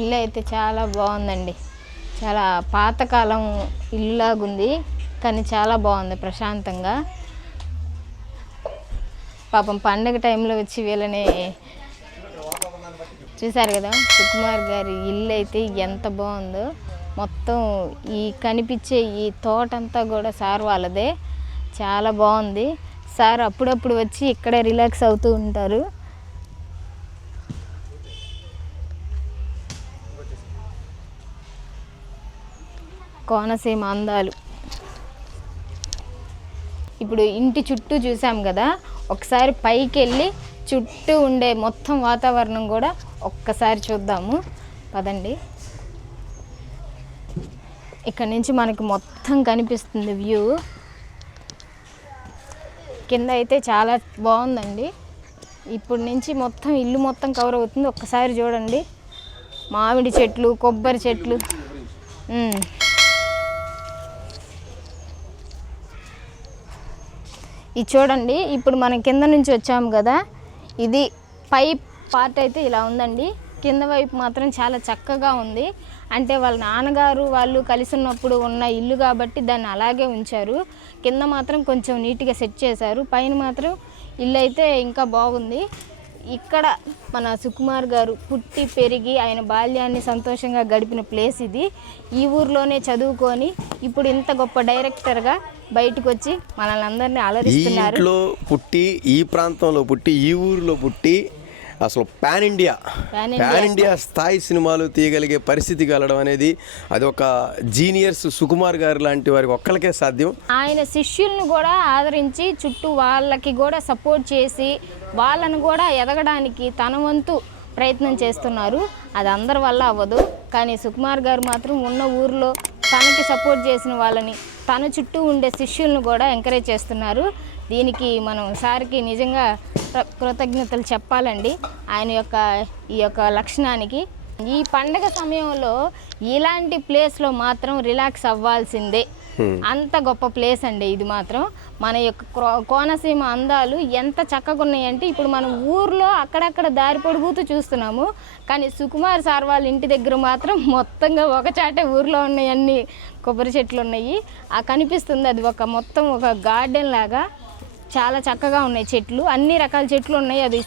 ఇల్లు అయితే చాలా బాగుందండి. చాలా పాతకాలం ఇల్లులాగుంది, కానీ చాలా బాగుంది ప్రశాంతంగా. పాపం పండగ టైంలో వచ్చి వీళ్ళని చూశారు కదా. సుకుమార్ గారి ఇల్లు అయితే ఎంత బాగుందో. మొత్తం ఈ కనిపించే ఈ తోటంతా కూడా సార్ వాళ్ళదే. చాలా బాగుంది. సార్ అప్పుడప్పుడు వచ్చి ఇక్కడే రిలాక్స్ అవుతూ ఉంటారు. కోనసీమ అందాలు. ఇప్పుడు ఇంటి చుట్టూ చూసాం కదా, ఒకసారి పైకి వెళ్ళి చుట్టూ ఉండే మొత్తం వాతావరణం కూడా ఒక్కసారి చూద్దాము పదండి. ఇక్కడ నుంచి మనకి మొత్తం కనిపిస్తుంది వ్యూ. కింద అయితే చాలా బాగుందండి. ఇప్పుడు నుంచి మొత్తం ఇల్లు మొత్తం కవర్ అవుతుంది. ఒక్కసారి చూడండి, మామిడి చెట్లు, కొబ్బరి చెట్లు. ఇది చూడండి, ఇప్పుడు మనం కింద నుంచి వచ్చాము కదా, ఇది పై పార్ట్ అయితే ఇలా ఉందండి. కింద వైపు మాత్రం చాలా చక్కగా ఉంది. అంటే వాళ్ళ నాన్నగారు వాళ్ళు కలిసి ఉన్నప్పుడు ఉన్న ఇల్లు కాబట్టి దాన్ని అలాగే ఉంచారు. కింద మాత్రం కొంచెం నీట్గా సెట్ చేశారు. పైన మాత్రం ఇల్లు అయితే ఇంకా బాగుంది. ఇక్కడ మన సుకుమార్ గారు పుట్టి పెరిగి ఆయన బాల్యాన్ని సంతోషంగా గడిపిన ప్లేస్ ఇది. ఈ ఊర్లోనే చదువుకొని ఇప్పుడు ఇంత గొప్ప డైరెక్టర్గా బయటకు వచ్చి మనల్ని అందరినీ అలరిస్తున్నారు. ఇంట్లో పుట్టి, ఈ ప్రాంతంలో పుట్టి, ఈ ఊరిలో పుట్టి అసలు పాన్ ఇండియా స్థాయి సినిమాలు తీయగలిగే పరిస్థితి కలడం అనేది అది ఒక జీనియర్స్ సుకుమార్ గారు లాంటి వారికి ఒక్కరికే సాధ్యం. ఆయన శిష్యులను కూడా ఆదరించి చుట్టూ వాళ్ళకి కూడా సపోర్ట్ చేసి వాళ్ళను కూడా ఎదగడానికి తన వంతు ప్రయత్నం చేస్తున్నారు. అది అందరి వల్ల అవ్వదు, కానీ సుకుమార్ గారు మాత్రం ఉన్న ఊరిలో తనకి సపోర్ట్ చేసిన వాళ్ళని, తన చుట్టూ ఉండే శిష్యులను కూడా ఎంకరేజ్ చేస్తున్నారు. దీనికి మనం సార్కి నిజంగా కృతజ్ఞతలు చెప్పాలండి. ఆయన ఈ యొక్క లక్షణానికి. ఈ పండగ సమయంలో ఇలాంటి ప్లేస్లో మాత్రం రిలాక్స్ అవ్వాల్సిందే. అంత గొప్ప ప్లేస్ అండి ఇది మాత్రం. మన యొక్క కోనసీమ అందాలు ఎంత చక్కగా ఉన్నాయంటే ఇప్పుడు మనం ఊర్లో అక్కడక్కడ దారి పొడుగుతూ చూస్తున్నాము, కానీ సుకుమార్ సార్ వాళ్ళ ఇంటి దగ్గర మాత్రం మొత్తంగా ఒక చాటే ఊర్లో ఉన్నాయి అన్ని కొబ్బరి చెట్లు ఉన్నాయి. ఆ కనిపిస్తుంది, అది మొత్తం ఒక గార్డెన్ లాగా చాలా చక్కగా ఉన్నాయి చెట్లు. అన్ని రకాల చెట్లు ఉన్నాయి. అది